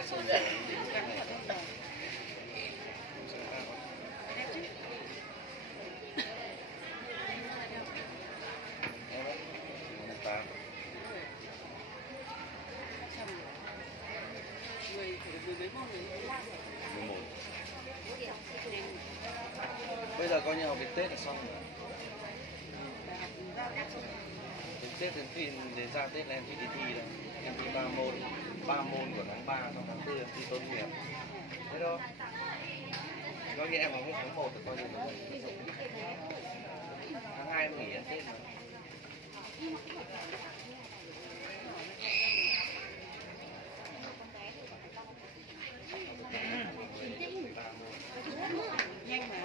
cái sơn dầu bây giờ coi như học đến Tết là xong rồi. Đến Tết đến khi đến ra Tết là em chỉ đi thi thôi. Em thi 3 môn của tháng 3 xong tháng 4 em thi tốt nghiệp. Thế thôi. Có nghĩa em học hết tháng 1 thì coi như là tháng 2 em nghỉ ăn Tết mà. Nhanh mà.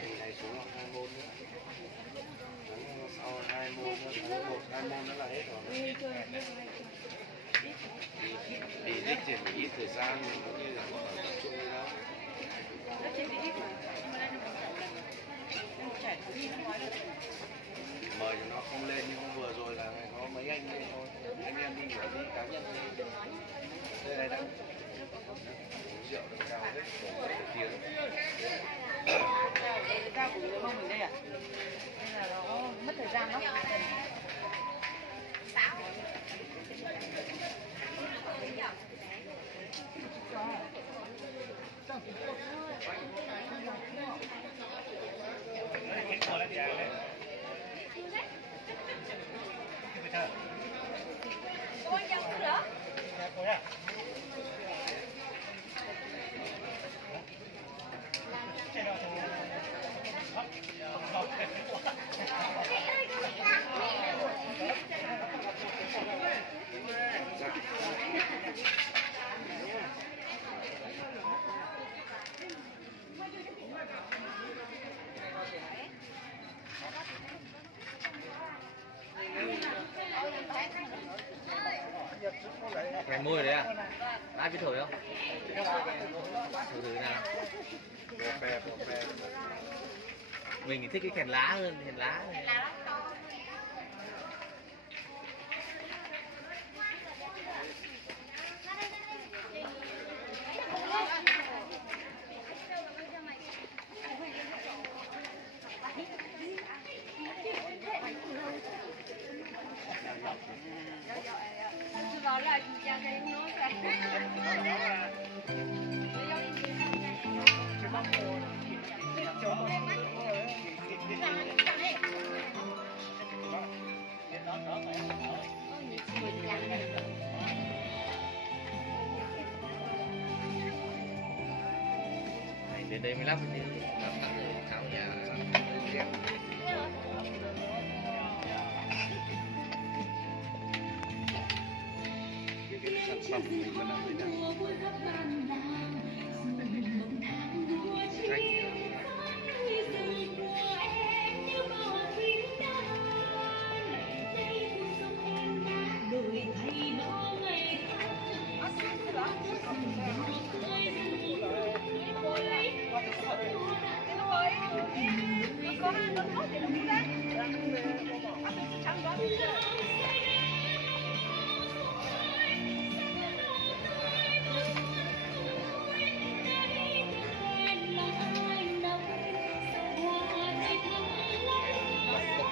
Thì này xuống học 2 môn nữa. Sau 2 môn nữa, tháng 1 2 môn nữa là hết rồi. Thì tiết triển ít thời gian cũng như là có tập trung đi đâu. Rất trên ít mà. Chạy đi nó nói được. Mời cho nó không lên nhưng vừa rồi là có mấy anh lên thôi. Anh em đi nghỉ đi cá nhân đi. Đây này đang rượu được cao hết được tiếng. Đây cao của người Mông mình đây à? Nên là nó mất thời gian lắm. Kèn môi đấy à? Ai biết thổi không? Thử thử nào. Bò bè. Mình thì thích cái kèn lá hơn, kèn lá. Đó là nhà này nó sẽ Đến đây mới lắp thì lắp rồi tháo nhà Sản phẩm mình vẫn đang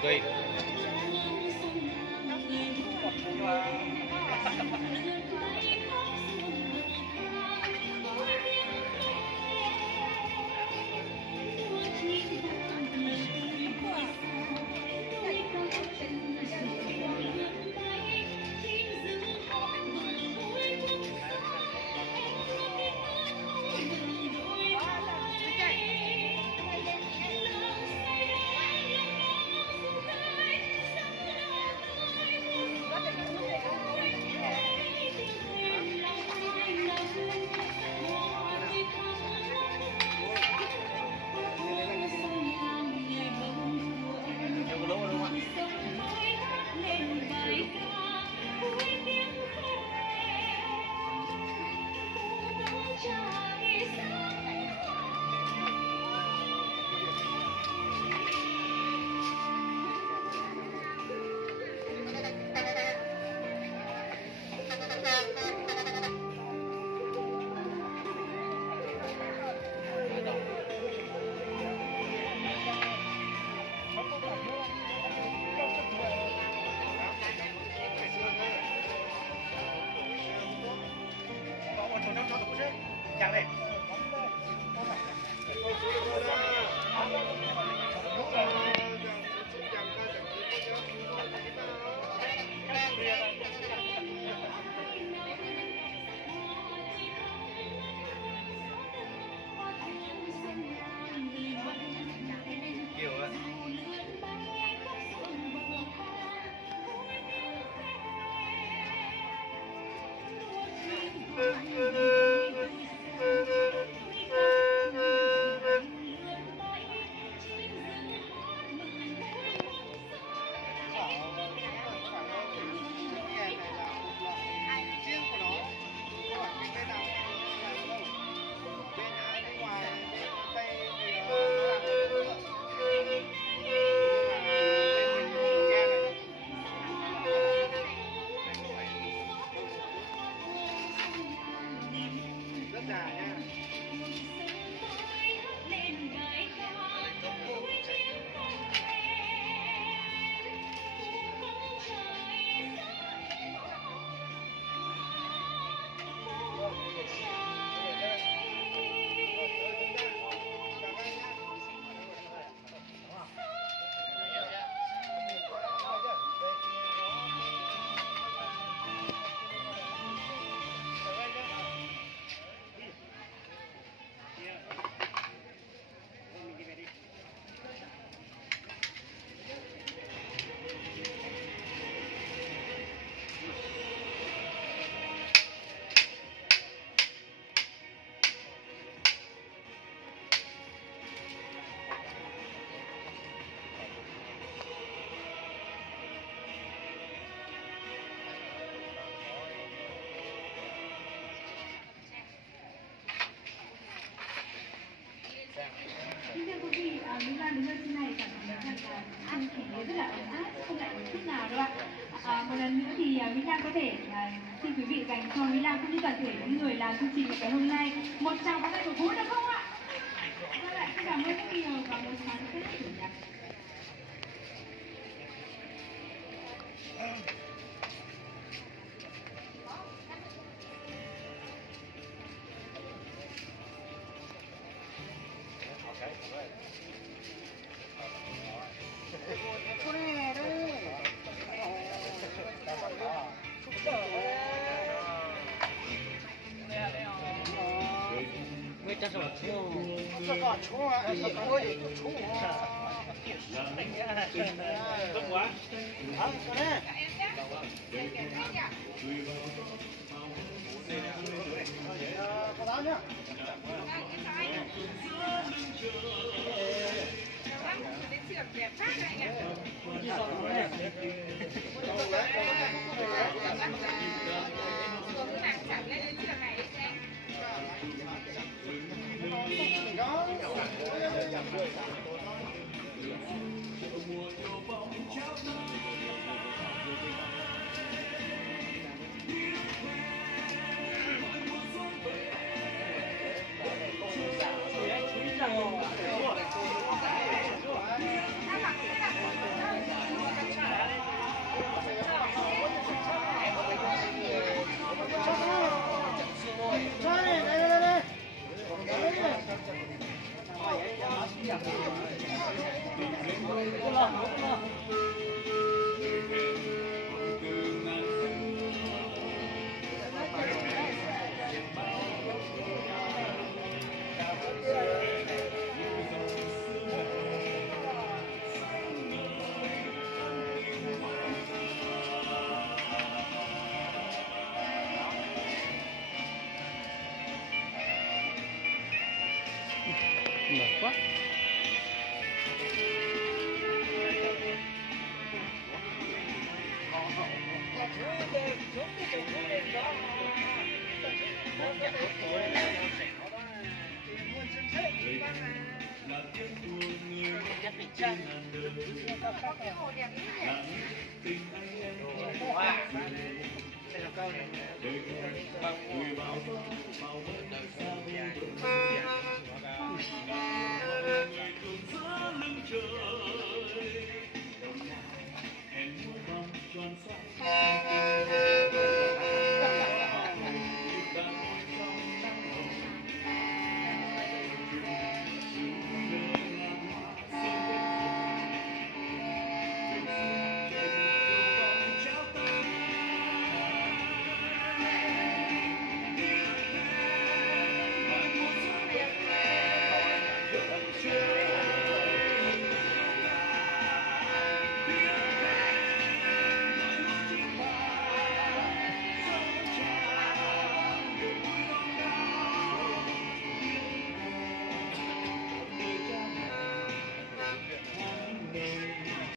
cây. Lam có thể xin quý vị dành cho Mỹ Lam cũng như toàn thể những người làm chương trình ngày hôm nay một tràng pháo tay cổ vũ được không ạ? Vâng ạ, xin cảm ơn rất nhiều và một sáng rất chủ nhật. Mở quá. Chắc bị chân.